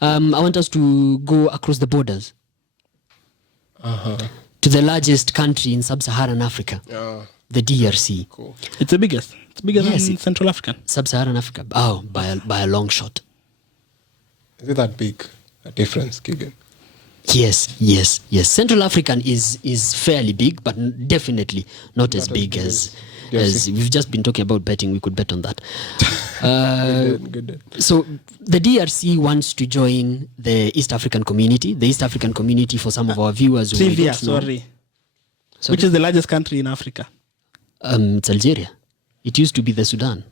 I want us to go across the borders to the largest country in sub-Saharan Africa, the DRC. Cool. It's the biggest. It's bigger than Central African. Sub-Saharan Africa. Oh, by a long shot. Is it that big a difference, Keegan? Yes. Central African is fairly big, but definitely not as big as we've just been talking about betting. We could bet on that. Good. So the DRC wants to join the East African community. The East African community, for some of our viewers who Trivia, don't know, sorry. Which is the largest country in Africa? It's Algeria. It used to be the Sudan.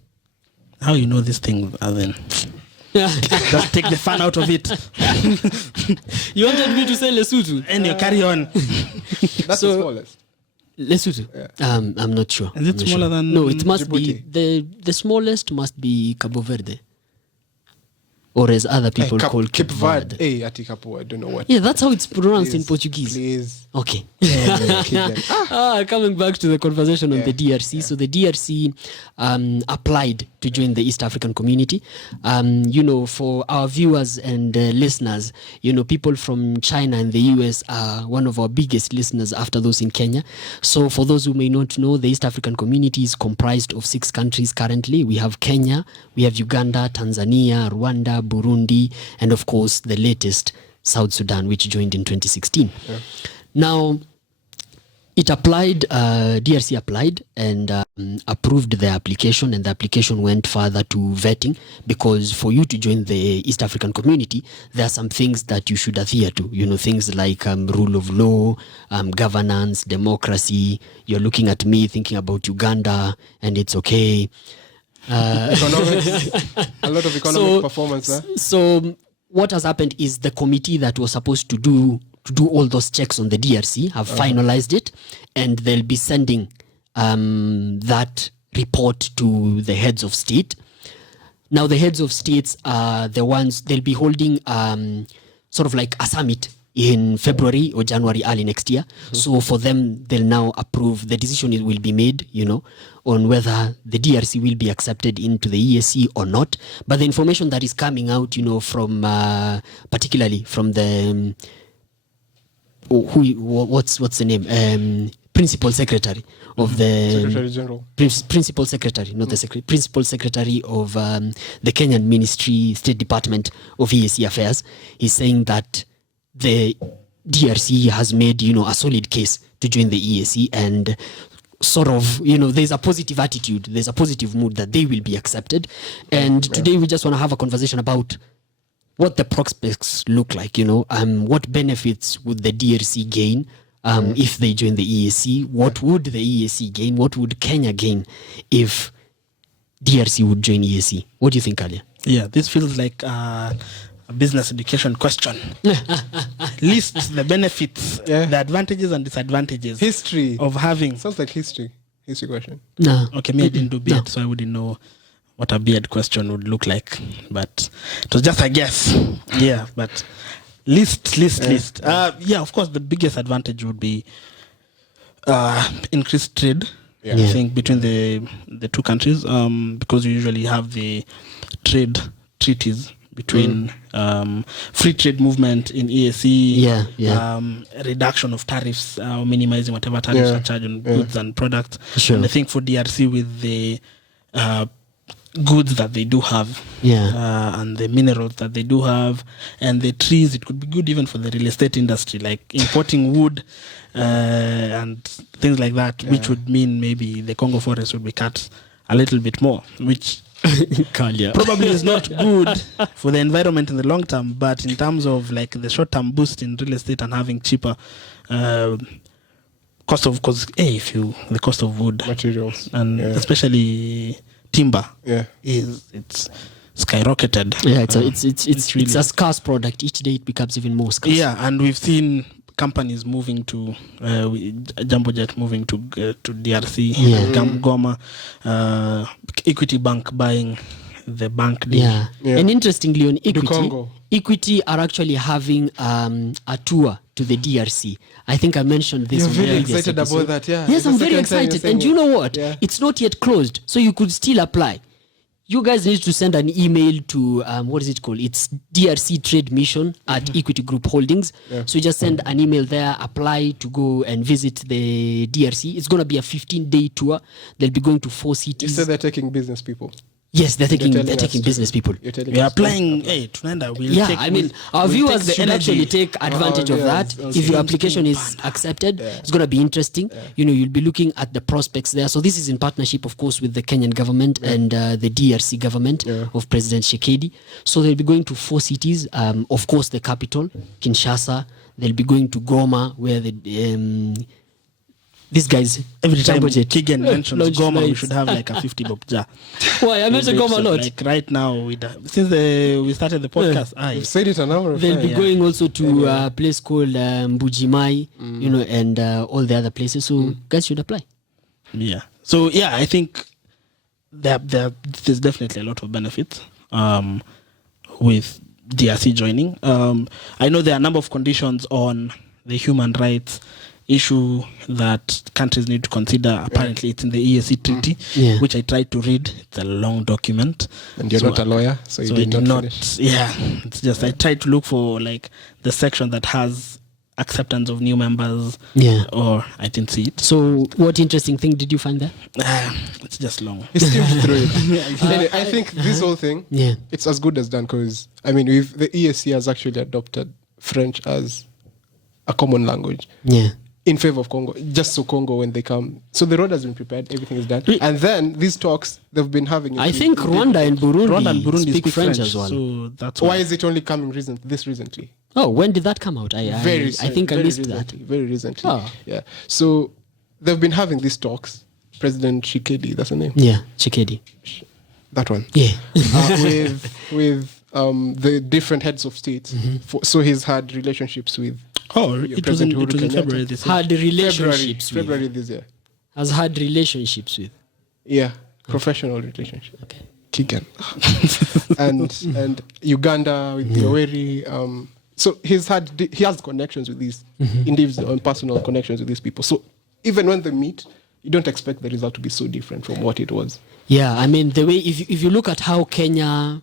How you know this thing, then? Just take the fun out of it. You wanted me to say Lesotho? And you carry on. That's the smallest. Lesotho? Yeah. I'm not sure. Is it smaller than... No, it must Djibouti? be... The smallest must be Cabo Verde. Or as other people call Cape Verde. Hey, I don't know what. Yeah, that's how it's pronounced in Portuguese. Please. Okay. Coming back to the conversation on the DRC. So the DRC applied to join the East African community. For our viewers and listeners, people from China and the US are one of our biggest listeners after those in Kenya. So for those who may not know, the East African community is comprised of 6 countries currently. We have Kenya, we have Uganda, Tanzania, Rwanda, Burundi, and of course the latest, South Sudan, which joined in 2016. Yeah. Now, it applied, DRC applied and approved the application, and the application went further to vetting, because for you to join the East African community, there are some things that you should adhere to, things like rule of law, governance, democracy. You're looking at me thinking about Uganda, and it's okay. Economics, a lot of economic performance. So what has happened is the committee that was supposed to do all those checks on the DRC have finalized it, and they'll be sending that report to the heads of state. Now, the heads of states are the ones, they'll be holding sort of like a summit in February or January early next year. So for them, they'll now approve. The decision will be made, on whether the DRC will be accepted into the EAC or not. But the information that is coming out, from particularly from the what's the name? Principal Secretary of the Secretary General. Principal Secretary, not the Secretary. Principal Secretary of the Kenyan Ministry, State Department of EAC Affairs, is saying that the DRC has made, a solid case to join the EAC, and sort of, there's a positive attitude, there's a positive mood that they will be accepted. And today we just want to have a conversation about what the prospects look like, what benefits would the DRC gain if they join the EAC? What would the EAC gain? What would Kenya gain if DRC would join EAC? What do you think, Alia? Yeah, this feels like a business education question. List the benefits, the advantages and disadvantages. History of having. Sounds like history question. No. Okay, me I didn't do beard, so I wouldn't know what a beard question would look like. But it was just a guess. Yeah, but list. Yeah, of course, the biggest advantage would be increased trade. I think between the two countries, because you usually have the trade treaties between free trade movement in EAC, reduction of tariffs, minimizing whatever tariffs are charged on goods and products. Sure. And I think for DRC, with the goods that they do have, and the minerals that they do have, and the trees, it could be good even for the real estate industry, like importing wood and things like that, which would mean maybe the Congo forest would be cut a little bit more, which probably is not good for the environment in the long term, but in terms of like the short term boost in real estate and having cheaper cost of the cost of wood materials and especially timber it's skyrocketed. It's a scarce product. Each day it becomes even more scarce. And we've seen companies moving to Jambo Jet moving to DRC, Goma, Equity Bank buying the bank deal. And interestingly, on Congo. Equity are actually having a tour to the DRC. I think I mentioned this. You're very excited about that, Yes, I'm very excited. And you know what? It's not yet closed, so you could still apply. you guys need to send an email to what is it called? It's DRC Trade Mission at Equity Group Holdings. So you just send an email there, apply to go and visit the DRC. It's going to be a 15-day tour. They'll be going to 4 cities. You said they're taking business people. Yes, they're taking business people. We are applying. Hey, tunaenda. I mean, our viewers can actually take advantage of that. If your application is accepted, it's going to be interesting. You'll be looking at the prospects there. So this is in partnership, of course, with the Kenyan government and the DRC government of President Tshisekedi. So they'll be going to 4 cities. Of course, the capital, Kinshasa. They'll be going to Goma, where these guys, every time Keegan mentions Goma, we should have like a 50 bob jar. Why? I mentioned Goma a lot. Like right now, since we started the podcast, You've said it an hour. They'll be going also to a place called Mbujimai, and all the other places. So guys should apply. Yeah. So yeah, I think there's definitely a lot of benefits with DRC joining. I know there are a number of conditions on the human rights issue that countries need to consider. Apparently it's in the EAC treaty, which I tried to read. It's a long document, and you're not a lawyer, so you did not finish. It's just I tried to look for like the section that has acceptance of new members, or I didn't see it. So what interesting thing did you find there? It's just long. You skimmed through it. Anyway, I think this whole thing, it's as good as done, because I mean, the EAC has actually adopted French as a common language. In favor of Congo, just so Congo, when they come, so the road has been prepared, everything is done, and then these talks they've been having. I think Rwanda and Burundi speak French as well. So that's why is it only coming recently? Oh, when did that come out? I think I missed that. Very recently. Yeah. So they've been having these talks. President Tshisekedi, that's the name. Yeah, Tshisekedi. That one. Yeah. With the different heads of states. So he's had relationships with. It was in February this year. Had relationships February this year. Has had relationships with. Yeah, professional relationship. Okay. Kigan. and Uganda with Yoweri. So he has connections with these individuals and personal connections with these people. So even when they meet, you don't expect the result to be so different from what it was. Yeah, I mean, the way if you look at how Kenya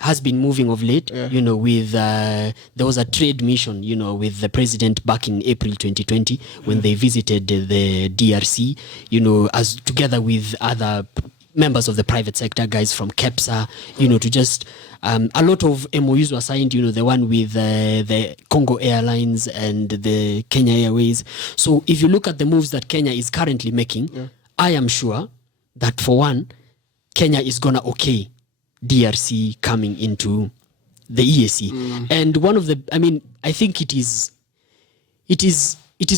has been moving of late, with there was a trade mission, with the president back in April 2020 when they visited the DRC, as together with other members of the private sector, guys from KEPSA, to just a lot of MOUs were signed, the one with the Congo Airlines and the Kenya Airways. So if you look at the moves that Kenya is currently making, I am sure that for one, Kenya is gonna DRC coming into the EAC. And one of the, I think it is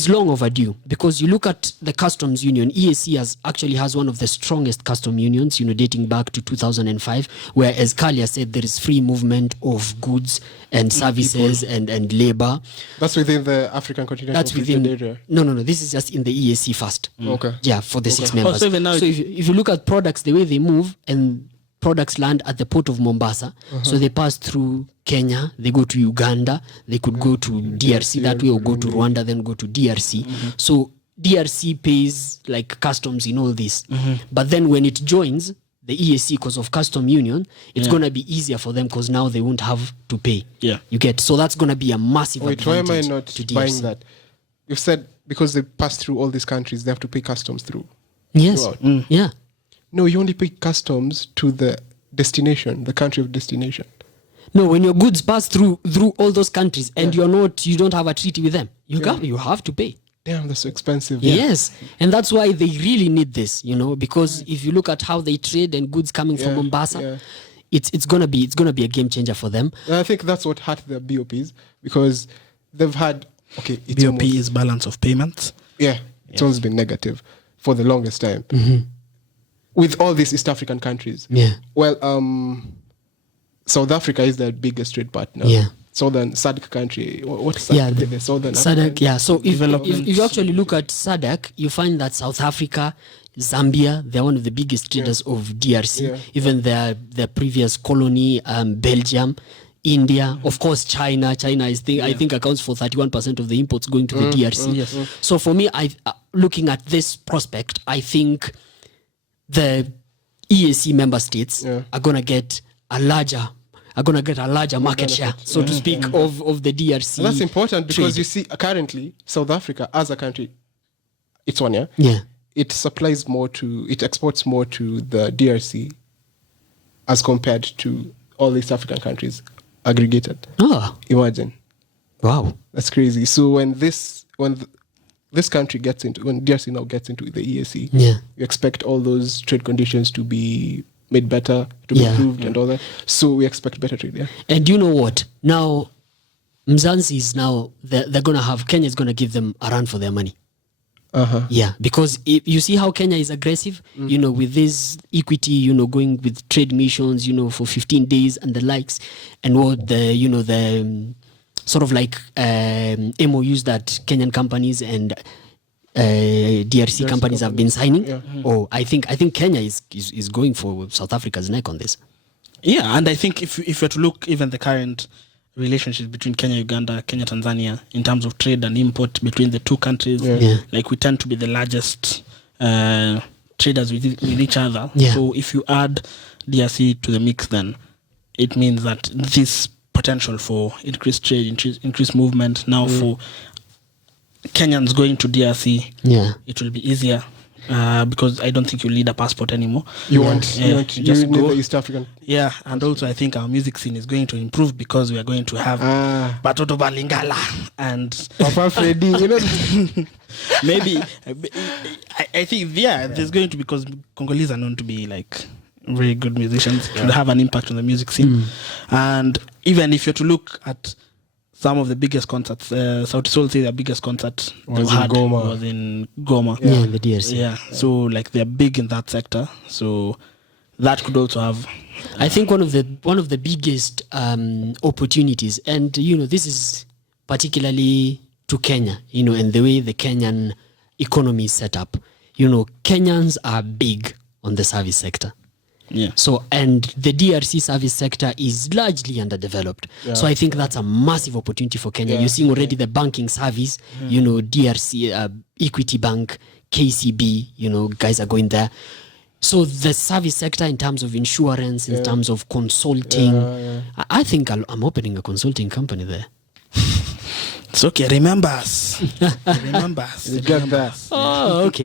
long overdue, because you look at the customs union. EAC has one of the strongest custom unions, dating back to 2005, where, as Kalia said, there is free movement of goods and services and labor. That's within the African Continental Free Trade Area? No. This is just in the EAC first. Okay. Yeah, for the 6 members. So if you look at products, the way they move, and products land at the port of Mombasa, so they pass through Kenya, they go to Uganda, they could go to DRC that way, or go to Rwanda, then go to DRC. So DRC pays like customs in all this. But then when it joins the EAC, because of custom union, it's going to be easier for them, because now they won't have to pay. Yeah. You get, so that's going to be a massive advantage. Why am I not buying that? You've said because they pass through all these countries, they have to pay customs through. Yes. Yeah. No, you only pay customs to the destination, the country of destination. No, when your goods pass through all those countries and you don't have a treaty with them, you have to pay. Damn, that's so expensive. Yes, and that's why they really need this, because if you look at how they trade and goods coming from Mombasa, it's gonna be a game changer for them. And I think that's what hurt the BOPs, because they've had BOP is balance of payments. Yeah, it's always been negative for the longest time. With all these East African countries. Yeah. Well, South Africa is their biggest trade partner. Yeah. Southern SADC country. What's SADC? The Southern SADC, yeah. So if you actually look at SADC, you find that South Africa, Zambia, they're one of the biggest traders of DRC. Yeah. Even their previous colony, Belgium, India, of course China. I think accounts for 31% of the imports going to the DRC. Yes. So for me, looking at this prospect, I think the EAC member states are gonna get a larger market share, so to speak, of the DRC. And that's important because trade. you see, currently South Africa as a country, it's one year. Yeah. It exports more to the DRC as compared to all East African countries aggregated. Imagine. Wow. That's crazy. So when this country when DRC now gets into the EAC, you expect all those trade conditions to be made better, to be improved and all that. So we expect better trade, yeah. And you know what? Now, Mzansi is now, they're going to have, Kenya is going to give them a run for their money. Yeah, because you see how Kenya is aggressive, with this equity, going with trade missions, for 15 days and the likes, and what the sort of like MOUs that Kenyan companies and DRC companies have been signing. I think Kenya is going for South Africa's neck on this. Yeah, and I think if you were to look even the current relationship between Kenya, Uganda, Kenya, Tanzania, in terms of trade and import between the two countries, like we tend to be the largest traders with each other. So if you add DRC to the mix, then it means that this potential for increased trade, increased movement now for Kenyans going to DRC, it will be easier because I don't think you need a passport anymore. You just go. The East African. Yeah, and also I think our music scene is going to improve because we are going to have Batoto Balingala and Papa Freddy. Maybe I think there's going to be, because Congolese are known to be like very good musicians, should have an impact on the music scene. And even if you're to look at some of the biggest concerts, Sauti Sol say their biggest concert was in Goma. In the DRC. Yeah, so like they're big in that sector. So that could also have. I think one of the biggest opportunities, and this is particularly to Kenya, and the way the Kenyan economy is set up. Kenyans are big on the service sector. Yeah. So, and the DRC service sector is largely underdeveloped. So I think that's a massive opportunity for Kenya. You're seeing already the banking service, DRC, Equity Bank, KCB, guys are going there. So the service sector in terms of insurance, in terms of consulting, I think I'm opening a consulting company there. It's okay. Remember us. Remember us. You got that. Oh, okay.